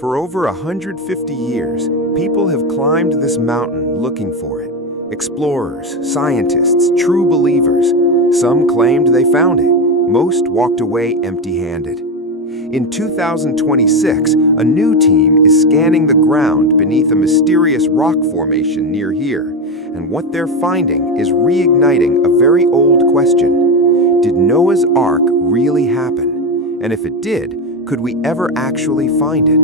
For over 150 years, people have climbed this mountain looking for it. Explorers, scientists, true believers. Some claimed they found it. Most walked away empty-handed. In 2026, a new team is scanning the ground beneath a mysterious rock formation near here, and what they're finding is reigniting a very old question. Did Noah's Ark really happen? And if it did, could we ever actually find it?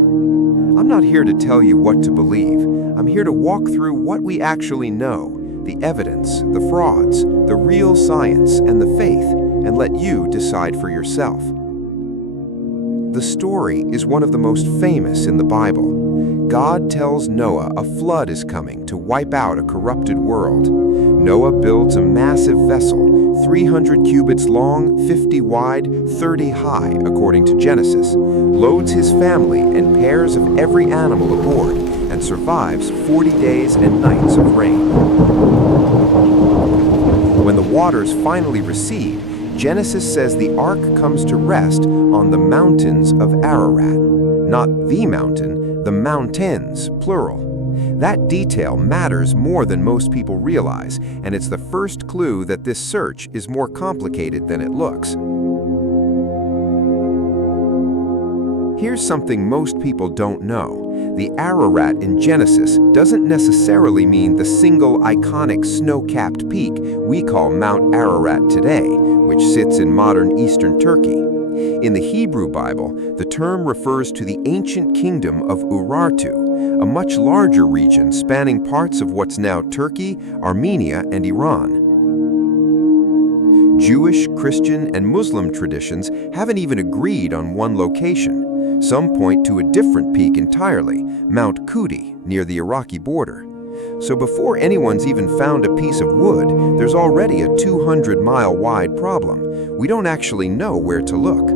I'm not here to tell you what to believe. I'm here to walk through what we actually know, the evidence, the frauds, the real science, and the faith, and let you decide for yourself. The story is one of the most famous in the Bible. God tells Noah a flood is coming to wipe out a corrupted world. Noah builds a massive vessel, 300 cubits long, 50 wide, 30 high, according to Genesis, loads his family and pairs of every animal aboard, and survives 40 days and nights of rain. When the waters finally recede, Genesis says the ark comes to rest on the mountains of Ararat. Not the mountain, the mountains, plural. That detail matters more than most people realize, and it's the first clue that this search is more complicated than it looks. Here's something most people don't know. The Ararat in Genesis doesn't necessarily mean the single iconic snow-capped peak we call Mount Ararat today, which sits in modern eastern Turkey. In the Hebrew Bible, the term refers to the ancient kingdom of Urartu, a much larger region spanning parts of what's now Turkey, Armenia, and Iran. Jewish, Christian, and Muslim traditions haven't even agreed on one location. Some point to a different peak entirely, Mount Kuti, near the Iraqi border. So before anyone's even found a piece of wood, there's already a 200-mile-wide problem. We don't actually know where to look.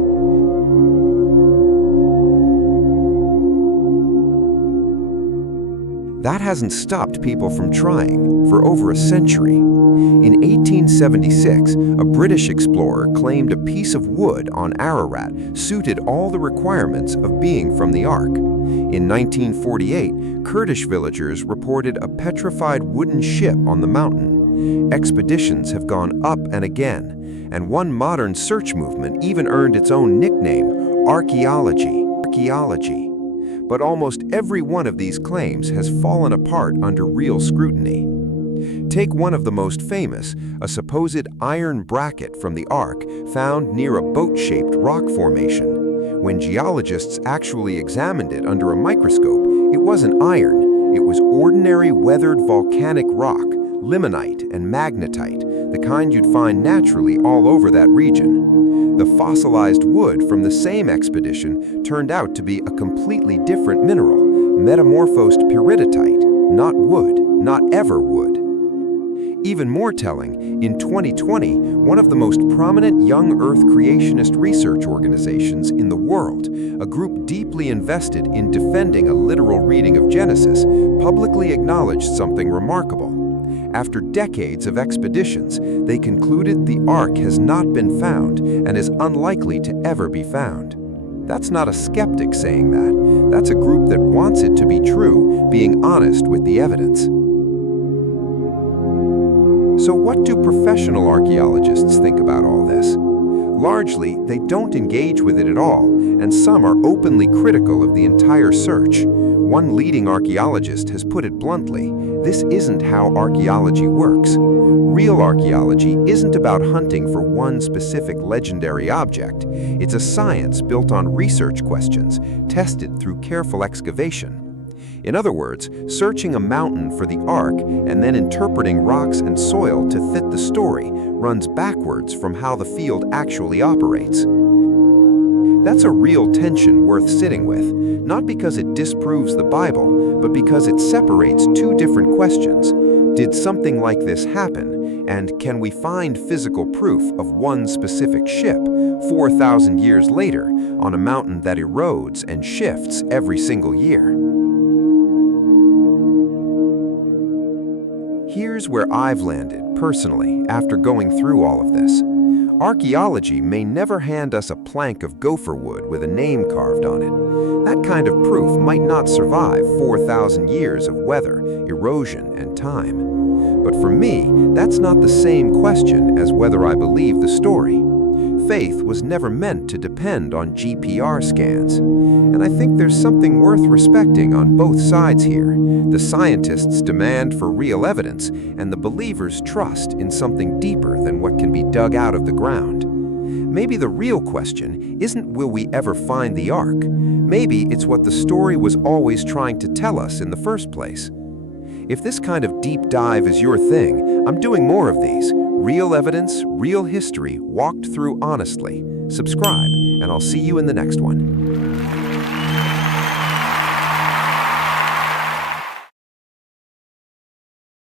That hasn't stopped people from trying for over a century. In 1876, a British explorer claimed a piece of wood on Ararat suited all the requirements of being from the Ark. In 1948, Kurdish villagers reported a petrified wooden ship on the mountain. Expeditions have gone up and again, and one modern search movement even earned its own nickname, Archaeology. But almost every one of these claims has fallen apart under real scrutiny. Take one of the most famous, a supposed iron bracket from the Ark found near a boat-shaped rock formation. When geologists actually examined it under a microscope, it wasn't iron. It was ordinary weathered volcanic rock, limonite and magnetite, the kind you'd find naturally all over that region. The fossilized wood from the same expedition turned out to be a completely different mineral, metamorphosed pyritite, not wood, not ever wood. Even more telling, in 2020, one of the most prominent young Earth creationist research organizations in the world, a group deeply invested in defending a literal reading of Genesis, publicly acknowledged something remarkable. After decades of expeditions, they concluded the Ark has not been found and is unlikely to ever be found. That's not a skeptic saying that. That's a group that wants it to be true, being honest with the evidence. So what do professional archaeologists think about all this? Largely, they don't engage with it at all, and some are openly critical of the entire search. One leading archaeologist has put it bluntly, this isn't how archaeology works. Real archaeology isn't about hunting for one specific legendary object. It's a science built on research questions, tested through careful excavation. In other words, searching a mountain for the Ark and then interpreting rocks and soil to fit the story runs backwards from how the field actually operates. That's a real tension worth sitting with, not because it disproves the Bible, but because it separates two different questions. Did something like this happen? And can we find physical proof of one specific ship 4,000 years later on a mountain that erodes and shifts every single year? Here's where I've landed, personally, after going through all of this. Archaeology may never hand us a plank of gopher wood with a name carved on it. That kind of proof might not survive 4,000 years of weather, erosion, and time. But for me, that's not the same question as whether I believe the story. Faith was never meant to depend on GPR scans, and I think there's something worth respecting on both sides here. The scientists' demand for real evidence and the believers' trust in something deeper than what can be dug out of the ground. Maybe the real question isn't will we ever find the Ark? Maybe it's what the story was always trying to tell us in the first place. If this kind of deep dive is your thing, I'm doing more of these. Real evidence, real history, walked through honestly. Subscribe, and I'll see you in the next one.